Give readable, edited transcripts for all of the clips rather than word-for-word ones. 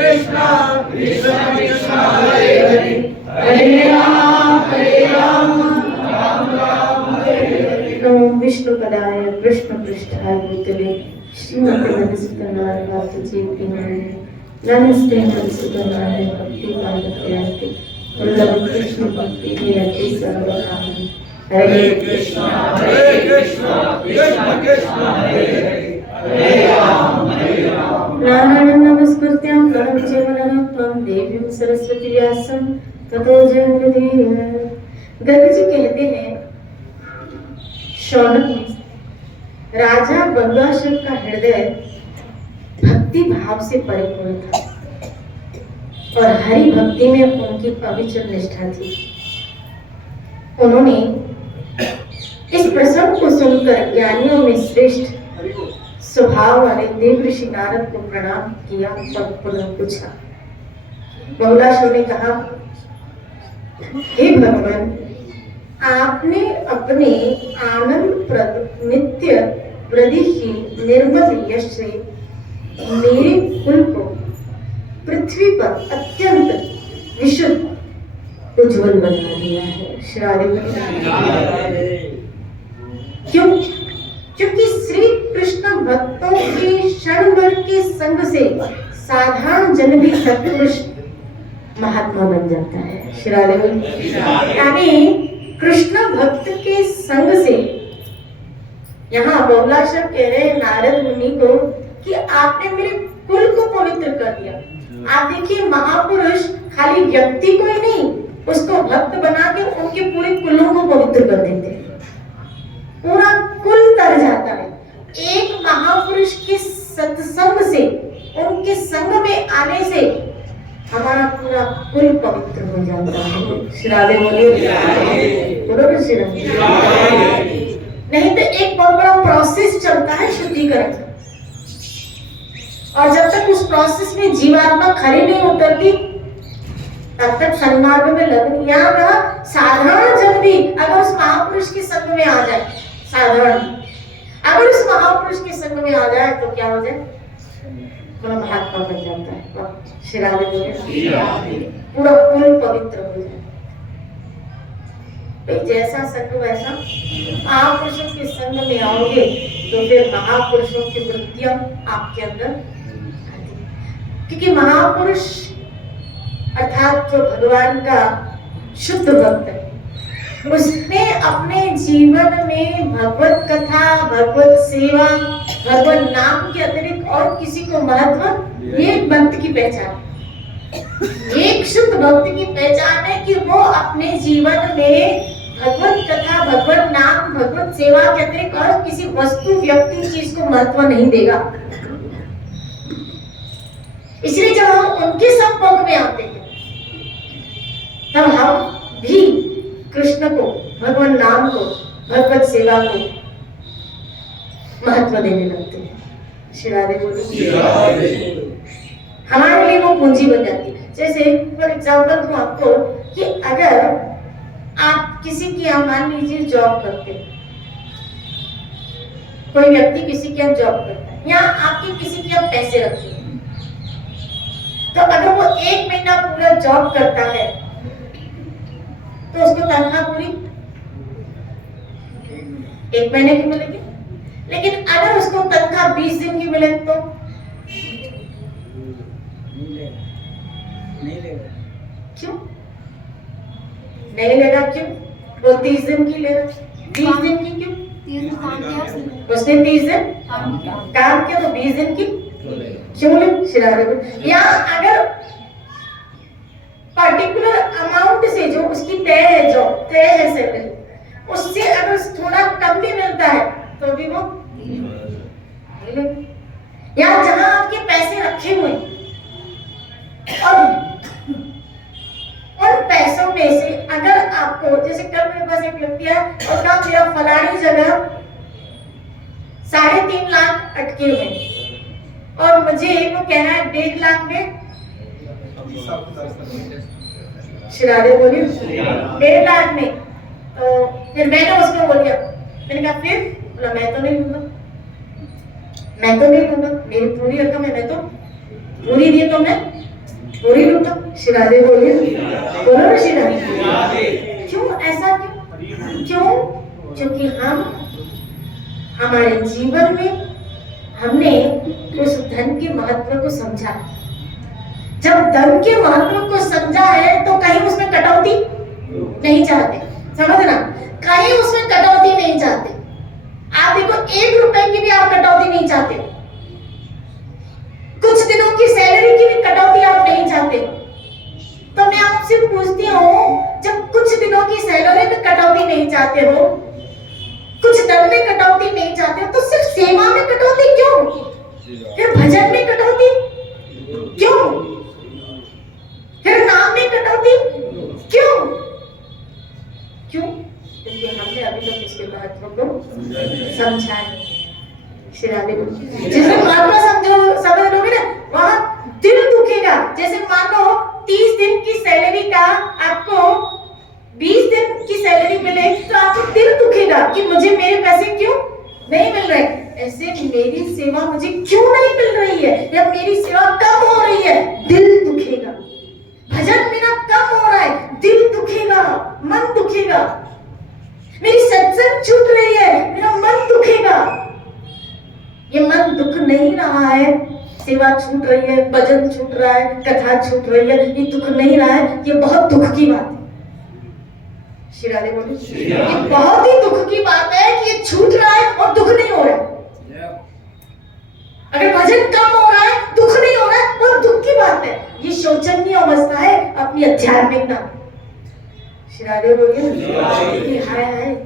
कृष्णा कृष्ण कृष्ण हरे हरे हरे राम राम राम हरे हरे। ओम विष्णु पदाय कृष्ण पृष्ठाय भूतले श्रीमते मधुसूदनाय वासुदेव नारायण नमस्ते मधुसूदनाय भक्ति पारत्यान्ते वल्लभ कृष्ण भक्ति निरते सर्वकामि हरे कृष्णा कृष्ण कृष्ण हरे हरे हरे राम नारायणं नमस्कृत्य नरं चैव नरोत्तमं देवीं सरस्वती व्यासं ततो जयमुदीरये। गर्ग जी कहते हैं शौनक में राजा बंगाशर का हृदय भक्ति भाव से परिपूर्ण था और हरि भक्ति में उनकी अविचल निष्ठा थी। उन्होंने इस प्रसंग को सुनकर ज्ञानियों में श्रेष्ठ स्वभाव वाले देव ऋषि नारद को प्रणाम किया और पुनः पूछा। बगुलासुर ने कहा, हे भगवान, आपने अपने आनंद प्रद नित्य वृद्धिशील निर्मल यश से मेरे कुल को पृथ्वी पर अत्यंत विशुद्ध उज्जवल बना दिया है। क्यों? क्योंकि श्री कृष्ण भक्तों के क्षण भर के संग से साधारण जन भी सत्पुरुष महात्मा बन जाता है। यानी कृष्ण भक्त के संग से यहाँ बहुलाशर कह रहे हैं नारद मुनि को कि आपने मेरे कुल को पवित्र कर दिया। आप देखिए, महापुरुष खाली व्यक्ति को ही नहीं, उसको भक्त बना के उनके पूरे कुलों को पवित्र कर देते हैं। पूरा कुल तर जाता है। एक महापुरुष के सत्संग से, उनके संग में आने से हमारा पूरा कुल पवित्र हो जाता है। श्रावे बोलिए, बोलो श्री नहीं तो एक बहुत बड़ा प्रोसेस चलता है शुद्धिकरण का, और जब तक उस प्रोसेस में जीवात्मा खरी नहीं उतरती तब तक सन्मार्ग में लगन। यहाँ का साधारण जन भी अगर उस महापुरुष के संग में आ जाए, साधारण अगर उस महापुरुष के संग में आ जाए तो क्या हो जाए? पूरा महात्मा बन जाता है। शिरावे पूरा कुल पवित्र हो जाए। जैसा संग वैसा। महापुरुषों के संग में आओगे तो फिर महापुरुषों की वृत्तियां आपके अंदर, क्योंकि महापुरुष अर्थात जो भगवान का शुद्ध भक्त है, उसने अपने जीवन में भगवत कथा, भगवत सेवा, भगवत नाम के अतिरिक्त और किसी को महत्व, ये भक्त की पहचान, एक शुद्ध भक्त की पहचान है कि वो अपने जीवन में भगवत कथा, भगवत नाम, भगवत सेवा के अतिरिक्त और किसी वस्तु, व्यक्ति, चीज को महत्व नहीं देगा। इसलिए जब हम उनके संपर्क में आते हैं तब हम भी कृष्ण को, भगवान नाम को, भगवत सेवा को महत्व देने लगते हैं। शिरादे बोलो, हमारे लिए वो पूंजी बन जाती है। जैसे फॉर एग्जाम्पल दूं आपको कि अगर आप किसी की, आप मान लीजिए जॉब करते हैं, कोई व्यक्ति किसी की आप जॉब करता है या आपके किसी की आप पैसे रखते हैं, तो अगर वो 1 महीना पूरा जॉब करता है तो उसको तनख्वाह पूरी 1 महीने की मिलेगी। लेकिन अगर उसको तनख्वाह 20 दिन की मिले तो क्यों नहीं लेगा? क्यों? वो 30 दिन की लेगा, 20 दिन की क्यों? उसने 30 दिन काम किया तो 20 दिन की क्यों ले? या अगर पर्टिकुलर अमाउंट से, जो उसकी तय है, जो तय है सैलरी, उससे अगर थोड़ा कम भी मिलता है तो भी वो, या जहां आपके पैसे रखे हुए और उन पैसों में से अगर आपको, जैसे कल मेरे पास एक व्यक्ति है और कहा मेरा फलानी जगह 3.5 लाख अटके हुए और मुझे वो कहना है 1.5 लाख में, शिरारे बोलिए 1.5 लाख में। तो फिर मैंने उसको बोल दिया, मैंने कहा फिर? बोला मैं तो नहीं लूंगा, मैं तो नहीं लूंगा, मेरी पूरी रकम है, मैं तो पूरी दी तो मैं पूरी लोग तो श्री राधे बोलिए, बोलो ना श्री राधे। क्यों ऐसा क्यों? क्योंकि हम हमारे जीवन में हमने उस धन के महत्व को समझा। जब धन के महत्व को समझा है तो कहीं उसमें कटौती नहीं चाहते, समझना, कहीं उसमें कटौती नहीं चाहते। आप देखो 1 रुपए की भी आप कटौती नहीं चाहते, कुछ दिनों की सैलरी की भी कटौती आप नहीं चाहते। तो मैं आपसे पूछती हूँ, जब कुछ दिनों की सैलरी में कटौती नहीं चाहते हो, कुछ धन में कटौती नहीं चाहते हो, तो सिर्फ सेवा में कटौती क्यों? फिर भजन में कटौती क्यों? फिर नाम में कटौती क्यों? क्योंकि हमने अभी तक उसके महत्व को समझा है। श्री राधे बोलिए। जिसे महत्व समझ लोगे ना, वहां दिल दुखेगा। जैसे मान लो 30 दिन की सैलरी का आपको 20 दिन की सैलरी मिले तो आपको दिल दुखेगा कि मुझे मेरे पैसे क्यों नहीं मिल रहे, ऐसे मेरी सेवा मुझे क्यों नहीं मिल रही है, या मेरी सेवा कम हो रही है, दिल दुखेगा। भजन मेरा कम हो रहा है, दिल दुखेगा, मन दुखेगा। मेरी सत्संग छूट रही है, मेरा मन दुखेगा। ये मन दुख नहीं रहा है, सेवा छूट रही है, भजन छूट रहा है, कथा छूट रही है, ये दुख नहीं रहा है, ये बहुत दुख की बात है। श्री राधे बोलिए। ये बहुत ही दुख की बात है कि ये छूट रहा है और दुख नहीं हो रहा है। अगर भजन कम हो रहा है, दुख नहीं हो रहा है, बहुत दुख की बात है। ये शोचनीय अवस्था है अपनी आध्यात्मिकता। श्री राधे बोलिए। हाय हाय,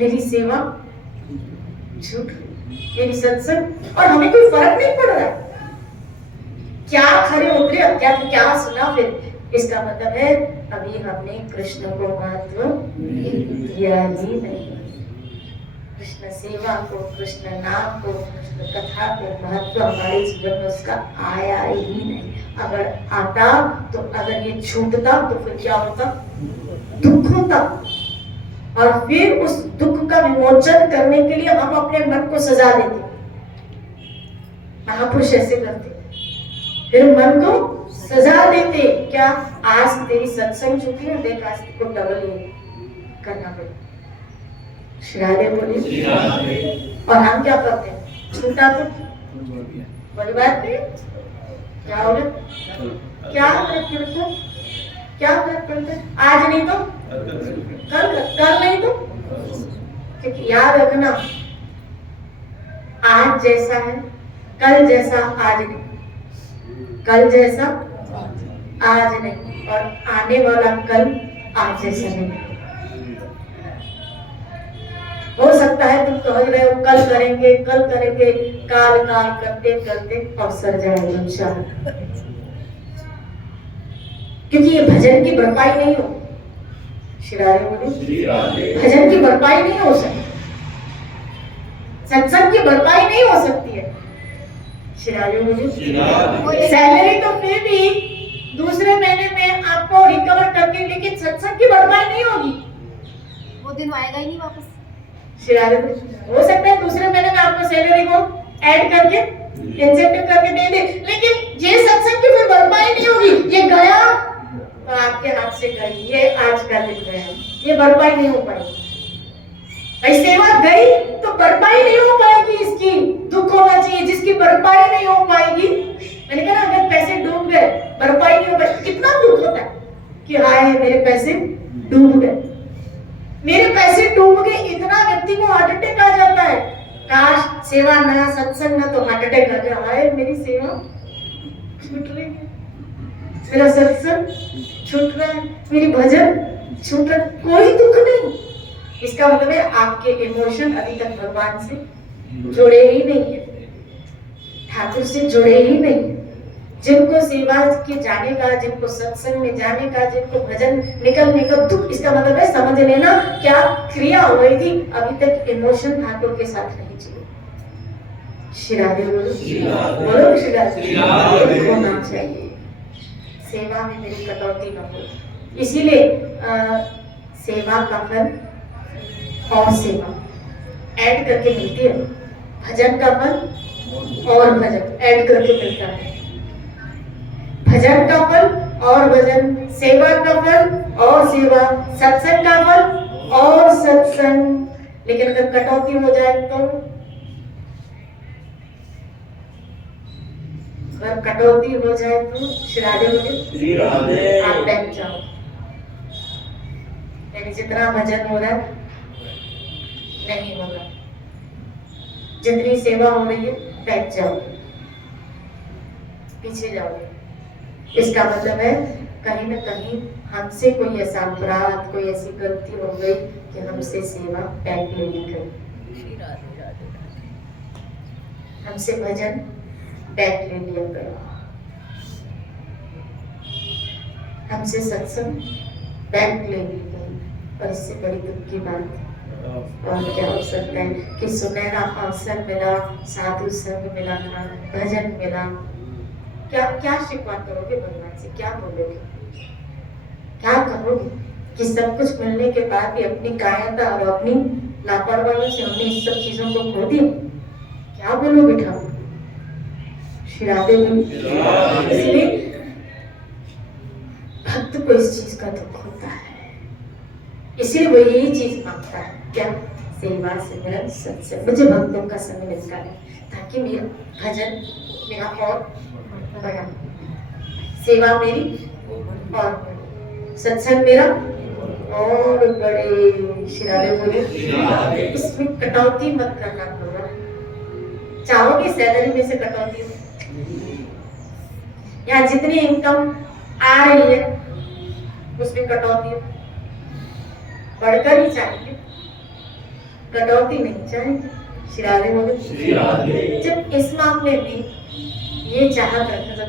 मेरी सेवा छूट, मेरी सत्संग, और हमें कोई फर्क नहीं पड़ रहा है। क्या खरे उतरे अध्यात्म, क्या सुना, फिर इसका मतलब है अभी हमने कृष्ण को महत्व दिया ही नहीं। कृष्ण सेवा को, कृष्ण नाम को, कृष्ण कथा को महत्व हमारे जीवन में उसका आया ही नहीं। अगर आता तो, अगर ये छूटता तो फिर क्या होता? दुख होता। और फिर उस दुख का विमोचन करने के लिए हम अपने मन को सजा देते। महापुरुष ऐसे करते, फिर मन को सजा देते। क्या? आज तेरी सत्संग छूटी है, देख आज को डबल करना पड़ेगा। श्री राधे बोलिए। और हम क्या करते हैं? छूटा तो बड़ी बात नहीं, क्या हो गया? क्या फर्क पड़ता? क्या फर्क पड़ता? आज नहीं तो कल नहीं तो, क्योंकि याद रखना, आज जैसा है कल जैसा आज नहीं, कल जैसा आज नहीं, और आने वाला कल आज जैसा नहीं। हो सकता है तुम समझ रहे हो कल करेंगे, काल करते करते अवसर जाएगा इंशाअल्लाह। क्योंकि ये भजन की भरपाई नहीं हो। श्री राधे बोलिए। भजन की भरपाई नहीं हो सकती, सत्संग की भरपाई नहीं हो सकती है। श्री राधे बोलिए। सैलरी तो फिर भी दूसरे महीने में आपको रिकवर करके, लेकिन सत्संग की भरपाई नहीं होगी, वो दिन आएगा ही नहीं वापस। श्री राधे हो सकता है दूसरे महीने में आपको सैलरी को ऐड करके, इंसेंटिव करके दे दे, लेकिन ये सत्संग की फिर भरपाई नहीं होगी। ये गया तो आपके हाथ से गई, ये आज का दिन गया, ये भरपाई नहीं हो पाएगी। भाई सेवा गई तो भरपाई नहीं हो पाएगी, इसकी दुख होना चाहिए। जिसकी भरपाई नहीं हो पाएगी, मैंने कहा अगर पैसे डूब गए, भरपाई नहीं हो पाएगी, कितना दुख होता है कि हाय मेरे पैसे डूब गए, मेरे पैसे डूब गए। इतना व्यक्ति को हार्ट अटैक आ जाता है। काश सेवा ना, सत्संग ना, तो हार्ट अटैक आ जाए। हाय मेरी सेवा छूट रही है, मेरा सत्संग छूट रहा है, मेरी भजन छूट रहा है, कोई दुख नहीं। इसका मतलब है आपके इमोशन अभी तक भगवान से जुड़े ही नहीं है, ठाकुर से जुड़े ही नहीं। जिनको सेवा के जाने का, जिनको सत्संग में जाने का, जिनको भजन निकलने का दुख, इसका मतलब है समझ लेना क्या क्रिया हो रही थी, अभी तक इमोशन ठाकुर के साथ नहीं जुड़े। श्री राधे बोलो, श्री राधे होना चाहिए। सेवा में मेरी कटौती न हो। इसीलिए सेवा का फल और सेवा ऐड करके मिलती है, भजन का फल और भजन ऐड करके मिलता है। सेवा का फल और सेवा, सत्संग का फल और सत्संग। लेकिन अगर कटौती हो जाए तो, अगर कटौती हो जाए तो श्री राधे बोलिए, आप बैठ जाओ। यानी जितना भजन हो रहा है नहीं हो रहा, जितनी सेवा हो रही है बैठ जाओ, पीछे जाओ। इसका मतलब है कहीं ना कहीं हमसे कोई ऐसा अपराध, कोई ऐसी गलती हो गई कि हमसे सेवा बैक ले ली गई, हमसे भजन बैक ले लिया गया, हमसे सत्संग बैक ले ली गई। और इससे बड़ी दुख की बात और क्या हो सकता है कि सुनहरा अवसर मिला, साधु संग मिला था, भजन मिला, क्या क्या शिकवा करोगे भगवान से, क्या बोलोगे, क्या कहोगे कि सब कुछ मिलने के बाद भी अपनी कायरता और अपनी लापरवाही से हमने इस सब चीजों को खो दिया, क्या बोलोगे ठाकुर? श्री राधे बोलिए। इसलिए भक्त को इस चीज का दुख होता है, इसलिए वो यही चीज मांगता है, क्या? सेवा सिमरन सत्संग, मुझे भक्तों का संग मिलता है ताकि मेरा भजन मेरा और बड़ा, सेवा मेरी और सत्संग मेरा और बड़े। श्री राधे बोले। इसमें कटौती मत करना होगा। चाहोगे सैलरी में से कटौती हो? यहाँ जितनी इनकम आ रही है उसमें कटौती हो? बढ़कर ही चाहिए, कटौती नहीं चाहिए। श्री राधे बोले। जब इस मामले में ये चाहत रखना,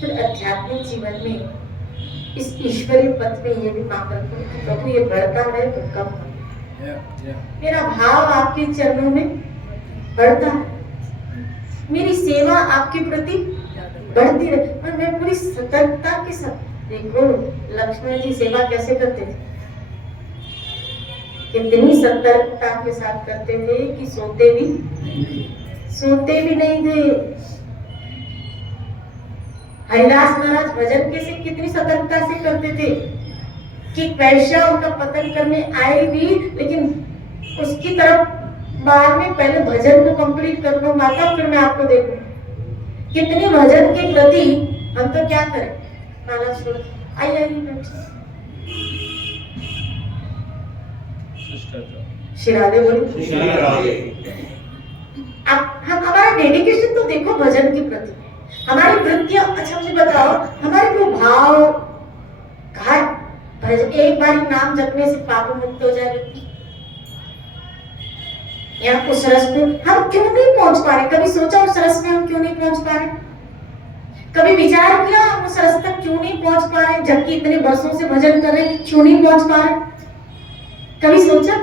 फिर आध्यात्मिक जीवन में इस ईश्वरीय पथ में ये भी मांग रखो कि प्रभु ये बढ़ता रहे तो कम, मेरा भाव आपके चरणों में बढ़ता है, मेरी सेवा आपके प्रति बढ़ती रहे। और मैं पूरी सतर्कता के साथ, देखो लक्ष्मण जी सेवा कैसे करते थे, कितनी सतर्कता के साथ करते थे कि सोते भी नहीं थे। हरिदास महाराज भजन कैसे कितनी सतर्कता से करते थे कि पैसा उनका पतन करने आए भी, लेकिन उसकी तरफ बाद में पहले भजन को कंप्लीट कर लो माता, फिर मैं आपको देखूं। कितने भजन के प्रति हम तो क्या करें, माला छोड़ आइए श्री राधे बोलिए। अब हम हमारा डेडिकेशन तो देखो भजन के प्रति, हमारी वृत्तियां। अच्छा मुझे बताओ, हमारे जो भाव कहा एक बार नाम जपने से पाप मुक्त हो जाए व्यक्ति, यहाँ उस रस को हम क्यों नहीं पहुंच पा रहे? कभी सोचा उस रस में हम क्यों नहीं पहुंच पा रहे? कभी विचार किया हम उस रस तक क्यों नहीं पहुंच पा रहे? जबकि इतने वर्षों से भजन कर रहे हैं, क्यों नहीं पहुंच पा रहे? कभी सोचा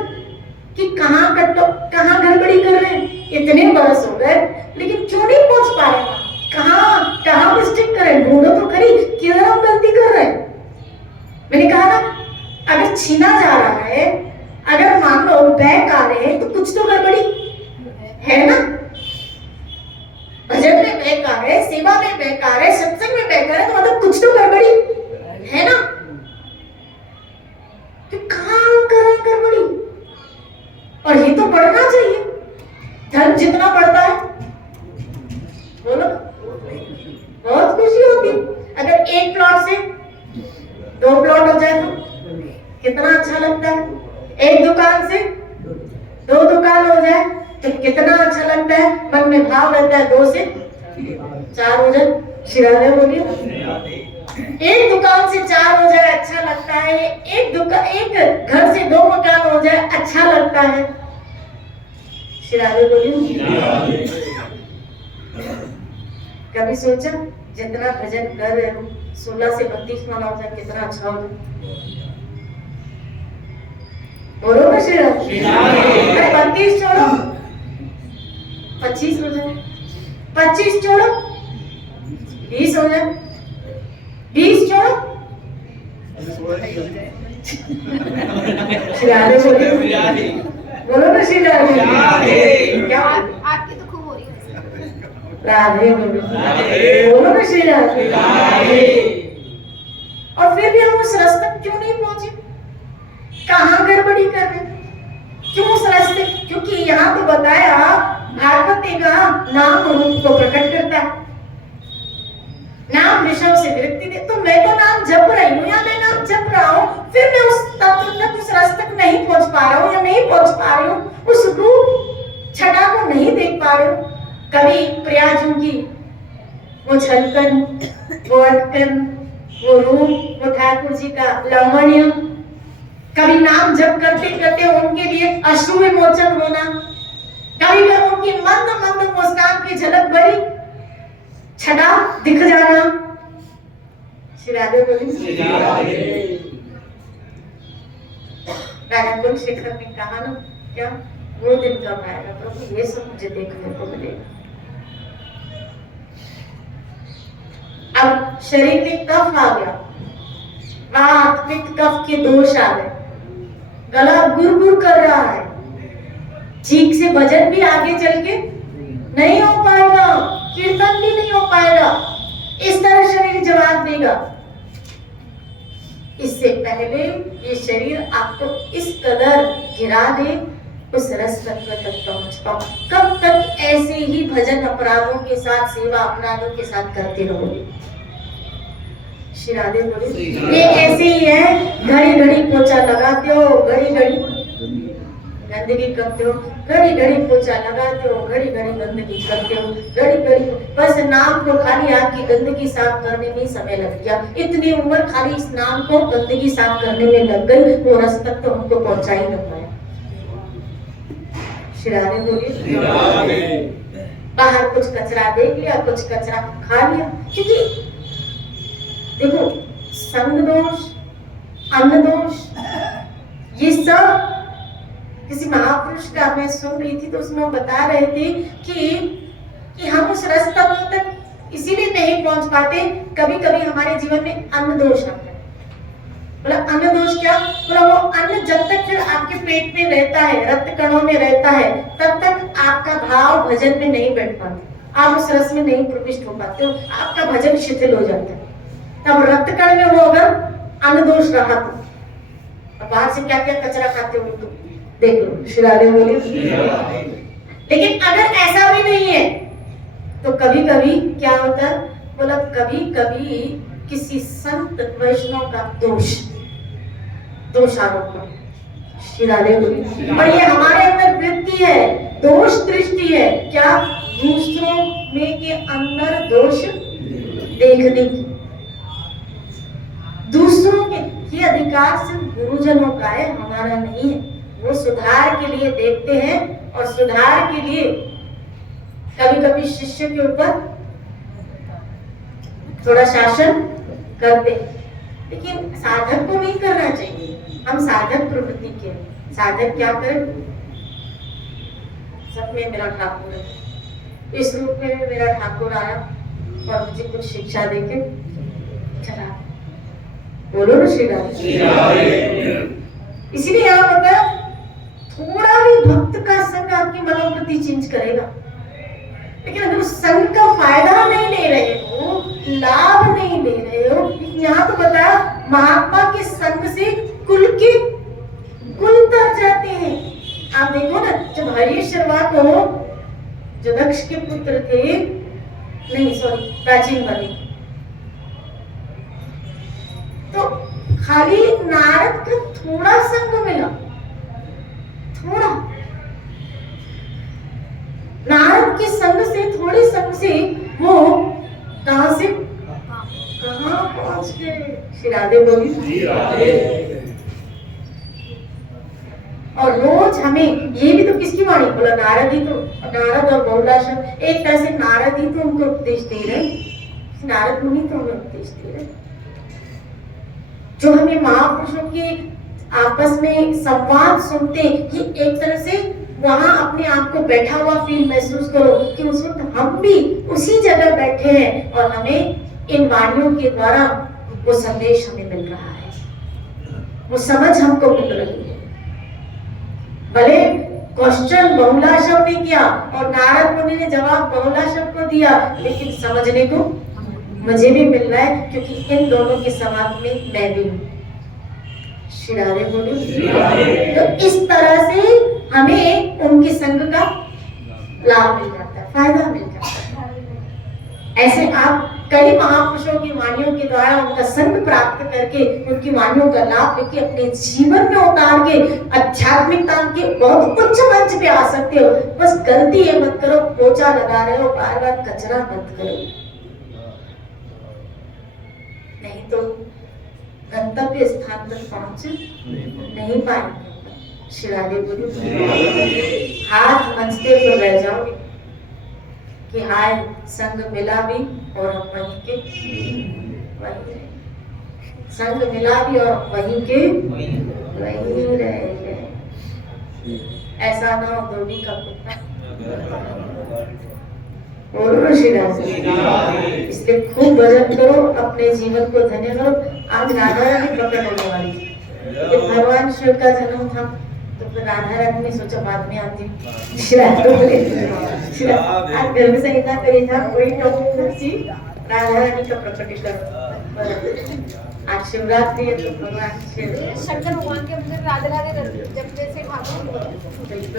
कि कहाँ गड़बड़ी कर रहे हैं? इतने वर्ष हो गए लेकिन क्यों नहीं पहुंच पा रहे? कहाँ मिस्टेक कर रहे हैं? ढूंढो तो खरी, किधर हम गलती कर रहे हैं? मैंने कहा ना, अगर छीना जा रहा है, अगर मान लो बैक आ रहे हैं तो कुछ तो गड़बड़ी है ना। भजन में बैक आ रहे, सेवा में बैक आ रहे, सत्संग में बैक आ रहे, तो मतलब कुछ तो गड़बड़ी है ना। तो कहाँ कर रहे गड़बड़ी? और ये तो बढ़ना चाहिए। धर्म जितना बढ़ता है, बोलो, बहुत खुशी होती। अगर एक प्लॉट से 2 प्लॉट हो जाए तो कितना अच्छा लगता है। एक दुकान से 2 दुकान हो जाए तो कितना अच्छा लगता है, मन में भाव रहता है 2 से 4 हो जाए। श्री राधे बोलिए। एक दुकान से 4 हो जाए अच्छा लगता है, एक घर से 2 मकान हो जाए अच्छा लगता है। श्री राधे बोलिए। कभी सोचा जितना भजन कर रहे हो 16 से 32 माला हो जाए कितना अच्छा हो? बोलो ना श्री राधे। 32 छोड़ो 25 हो जाए, 25 छोड़ो 20 हो जाए, 20 छोड़ो श्री राधे बोलिए। बोलो ना श्री राधे। क्या आपकी तो खूब हो रही है। राधे बोलो ना श्री राधे। और फिर भी हम उस रस तक क्यों नहीं पहुंचे? कहाँ गड़बड़ी कर रहे हैं? क्यों उस रास्ते? क्योंकि यहाँ तो बताया भागवत का नाम रूप को प्रकट करता है। नाम ऋषभ से विरक्ति दे, तो मैं तो नाम जप रही हूँ या मैं नाम जप रहा हूँ, फिर मैं उस तत्व तक, उस रस तक नहीं पहुंच पा रहा हूँ या नहीं पहुंच पा रही हूँ, उस रूप छटा को नहीं देख पा रही हूँ। कभी प्रयाजों की वो छलकन, वो अटकन, वो रूप, वो ठाकुर जी का लावण्य, कभी नाम जप करते करते उनके लिए अश्रु विमोचन होना, कभी उनकी मंद मंद मुस्कान की झलक भरी छटा दिख जाना। श्री राधे बोली। राधा कुल शिखर ने कहा ना, क्या वो दिन कब आएगा प्रभु, ये सब मुझे देखने को मिलेगा। अब शरीर में कफ आ गया, वात पित्त कफ के दोष आ गए, गला गुर कर रहा है, ठीक से भजन भी आगे चल के नहीं हो पाएगा, कीर्तन भी नहीं हो पाएगा, इस तरह शरीर जवाब देगा। इससे पहले ये शरीर आपको इस कदर गिरा दे, उस रस तत्व तक पहुंच पाओ। कब तक ऐसे ही भजन अपराधों के साथ, सेवा अपराधों के साथ करते रहोगे? श्री राधे बोले, ये ऐसे ही है, घड़ी घड़ी पोछा लगाते हो, घड़ी घड़ी गंदगी करते हो, घड़ी घड़ी पोछा लगाते हो, घड़ी घड़ी गंदगी करते हो, घड़ी घड़ी बस नाम को खाली आपकी गंदगी साफ करने में समय लग गया। इतनी उम्र खाली इस नाम को गंदगी साफ करने में लग गई, वो रस तक तो हमको पहुंचा ही न पाया। शिराने बोलिए, बाहर कुछ कचरा देख लिया, कुछ कचरा खा लिया, क्योंकि देखो संग दोष, अन्न दोष, ये सब किसी महापुरुष का मैं सुन रही थी, तो उसमें वो बता रहे थे कि हम उस रस तत्व तक इसीलिए नहीं पहुंच पाते, कभी कभी हमारे जीवन में अन्न दोष आता है। बोला अन्न दोष क्या? बोला वो अन्न जब तक फिर आपके पेट में रहता है, रक्त कणों में रहता है, तब तक आपका भाव भजन में नहीं बैठ पाता, आप उस रस में नहीं प्रविष्ट हो पाते हो, आपका भजन शिथिल हो जाता है। तब रक्त कण में वो अगर अन्न दोष रहा तो बाहर से क्या क्या कचरा खाते हो तो देख लो। श्री राधे बोलिए। लेकिन अगर ऐसा भी नहीं है तो कभी कभी क्या होता है? बोला कभी कभी किसी संत वैष्णव का दोषारोपण। श्री राधे बोलिए। और ये हमारे अंदर वृत्ति है, दोष दृष्टि है, क्या? दूसरों में के अंदर दोष देखने की। दूसरों के ये अधिकार सिर्फ गुरुजनों का है, हमारा नहीं है। वो सुधार के लिए देखते हैं और सुधार के लिए कभी कभी शिष्य के ऊपर थोड़ा शासन करते हैं, लेकिन साधक को नहीं करना चाहिए। हम साधक प्रवृत्ति के, साधक क्या करें? सब में मेरा ठाकुर है, इस रूप में मेरा ठाकुर आया और मुझे कुछ शिक्षा देके चला। बोलो ना श्री राधे। इसीलिए यहाँ बताया थोड़ा भी भक्त का संग आपकी मनोवृत्ति चेंज करेगा, लेकिन अगर उस संग का फायदा नहीं ले रहे हो, लाभ नहीं ले रहे हो, यहाँ तो बताया महात्मा के संग से कुल तर जाते हैं। आप देखो ना, जब हरीश्वरवा को जो दक्ष के पुत्र थे, नहीं सॉरी प्राचीन बने, तो खाली नारद का थोड़ा संग मिला, थोड़ा नारद के संग से, थोड़े संग से वो कहां से कहां पहुंच गए। श्री राधे बोली। और रोज हमें ये भी तो किसकी वाणी? बोला नारद ही तो, नारद और बहुलाशम एक तरह से नारद ही तो उनको उपदेश दे रहे, नारद मुनि तो हमें उपदेश दे रहे, जो हमें महापुरुषों के आपस में संवाद सुनते हैं। कि एक तरह से वहां अपने आप को बैठा हुआ फील महसूस करो कि उस वक्त हम भी उसी जगह बैठे हैं और हमें इन वाणियों के द्वारा वो संदेश हमें मिल रहा है, वो समझ हमको मिल रही है। भले क्वेश्चन बहुलाशव ने किया और नारद मुनि ने जवाब बहुलाशव को दिया, लेकिन समझने को मुझे भी मिल रहा है, क्योंकि इन दोनों के समाज में मैं भी हूँ। श्री राधे बोलो। तो इस तरह से हमें उनके संग का लाभ मिल जाता है, फायदा मिल जाता है। ऐसे आप कई महापुरुषों की वाणियों के द्वारा उनका संग प्राप्त करके उनकी वाणियों का लाभ लेके अपने जीवन में उतार के आध्यात्मिकता के बहुत उच्च मंच पे आ सकते हो। बस गलती ये मत करो, पोछा लगा रहे हो बार बार, कचरा मत करो, नहीं तो गंतव्य स्थान तक पहुंच नहीं पाएंगे। श्री राधे बोलो। हाथ मंचते तो रह जाओगे कि हाय संग मिला भी और हम वहीं के वहीं रहे, संग मिला भी और वहीं के वहीं रहे। ऐसा ना हो धोबी का कुत्ता। बोलो श्री राधे। इसलिए खूब भजन करो, अपने जीवन को धन्य करो। आज राधा रानी प्रकट होने वाली थी, जब भगवान शिव का जन्म था तो फिर राधा रानी ने सोचा बाद में आती हूँ। आज गर्भ संहिता करी था, कोई राधा रानी का प्रकटीकरण। आज शिवरात्रि है तो भगवान शिव शंकर भगवान के मुझे राधे राधे जब से ठाकुर